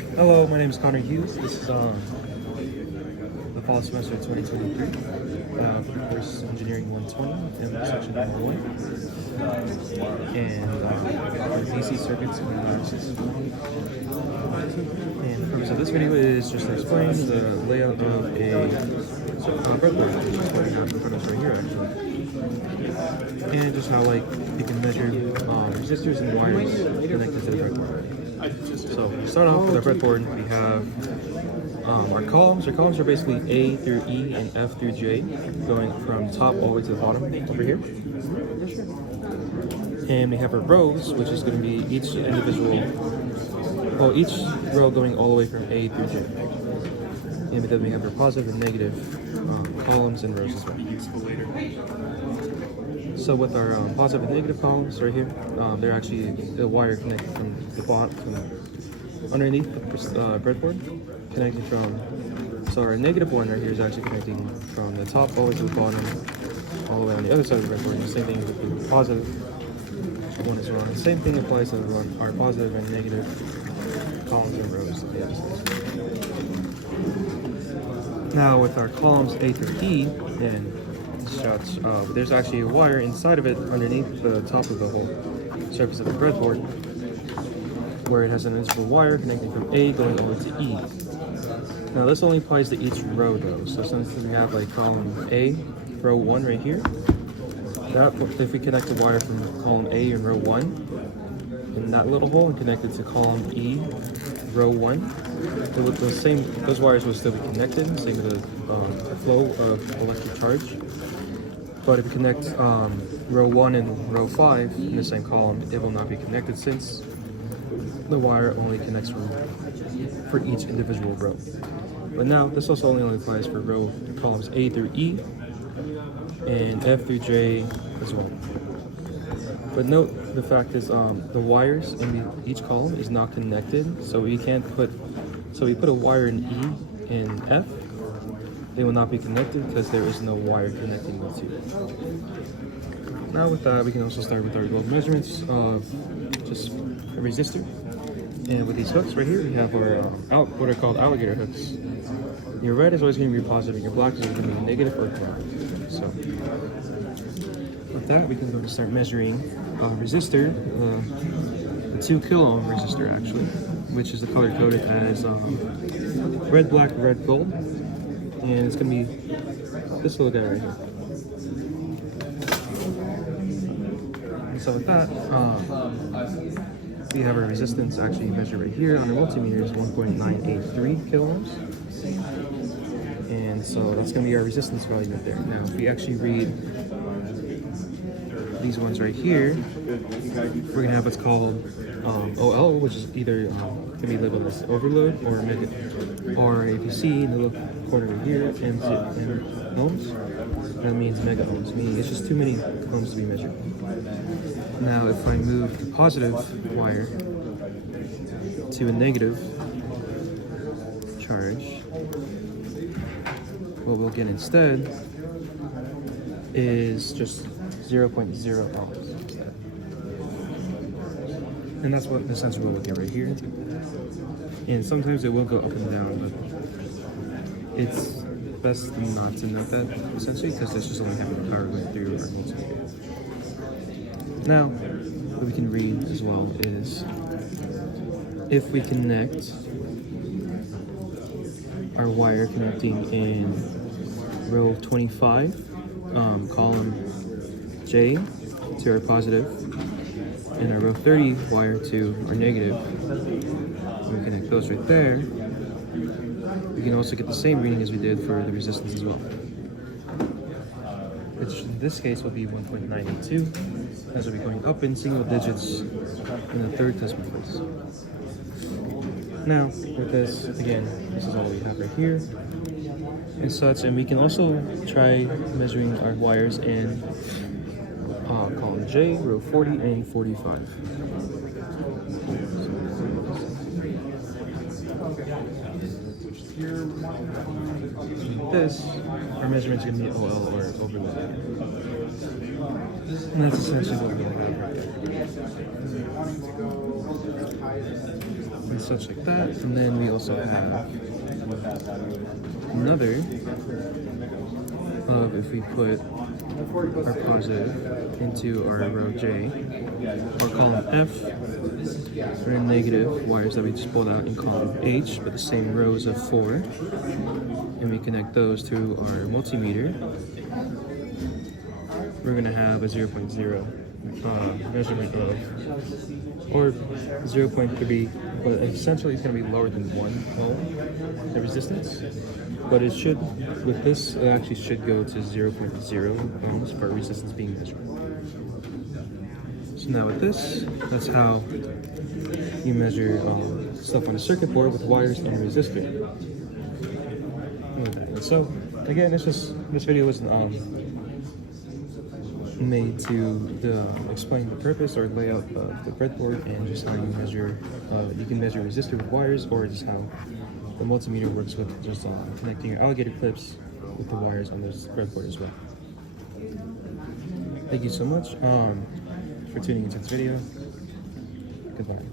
for. Hello, my name is Connor Hughes. This is the fall semester of 2023 for the course Engineering 120 in section M01 and for DC circuits and analysis. And the purpose of this video is just to explain the layout of a breadboard, which is what we have in front of us right here actually. And just how you can measure resistors and wires connected to the breadboard. So to start off with our breadboard, we have our columns. Our columns are basically A through E and F through J, going from top all the way to the bottom over here. And we have our rows, which is going to be each row going all the way from A through J. And then we have our positive and negative columns and rows as well. So with our positive and negative columns right here, they're actually the wire connected from the bottom, underneath the breadboard, connected from. So our negative one right here is actually connecting from the top all the way to the bottom, all the way on the other side of the breadboard. And the same thing with the positive one as well. And the same thing applies to our positive and negative columns and rows. Now with our columns A through E, and shots, there's actually a wire inside of it underneath the top of the whole surface of the breadboard, where it has an invisible wire connecting from A going over to E. Now this only applies to each row though. So since we have column A, row 1 right here, that if we connect the wire from column A in row 1 in that little hole and connect it to column E, row 1, those wires will still be connected, same with the flow of electric charge. But if we connect row 1 and row 5 in the same column, it will not be connected since the wire only connects for each individual row. But now this also only applies for columns A through E and F through J as well. But note the fact is the wires in each column is not connected, so we can't put. So we put a wire in E and F, they will not be connected because there is no wire connecting the two. Now with that, we can also start with our globe measurements of just a resistor. And with these hooks right here, we have our what are called alligator hooks. Your red is always going to be positive, and your black is going to be negative or ground. So with that, we can go to start measuring resistor, the 2 kilo ohm resistor actually, which is color coded as red, black, red, gold. And it's going to be this little guy right here. And so with that, we have our resistance actually measured right here on our multimeter is 1.983 kilo ohms. And so that's going to be our resistance value right there. Now, if we actually read these ones right here, we're going to have what's called OL, which is either can be labeled as overload or or if you see in the little corner right here, M ohms, that means mega ohms, meaning it's just too many ohms to be measured. Now, if I move the positive wire to a negative charge, what we'll get instead is just 0.0 ohms. And that's what the sensor will look at right here. And sometimes it will go up and down, but it's best not to note that essentially because that's just only having the power going through our multimeter. Now, what we can read as well is if we connect our wire connecting in row 25, column J to our positive, and our row 30 wire to our negative, we connect those right there, we can also get the same reading as we did for the resistance as well, which in this case will be 1.982, as we'll be going up in single digits in the third decimal place. Now, with this, again, this is all we have right here and such, and we can also try measuring our wires in column J, row 40 and 45. This, our measurement is going to be OL or overload. And that's essentially what we have right there. and such like that. And then we also have another of if we put our positive into our row J, our column F, our negative wires that we just pulled out in column H, but the same rows of 4, and we connect those to our multimeter. We're going to have a 0.0 measurement of, or 0.3, but essentially it's going to be lower than 1 ohm, the resistance. But it should, with this, it actually should go to 0.0 ohms for resistance being measured. So now with this, that's how you measure stuff on a circuit board with wires and a resistor. And so again, this video was made to explain the purpose or layout of the breadboard and just how you measure. You can measure resistor with wires, or just how the multimeter works with just connecting your alligator clips with the wires on this breadboard as well. Thank you so much for tuning into this video. Goodbye.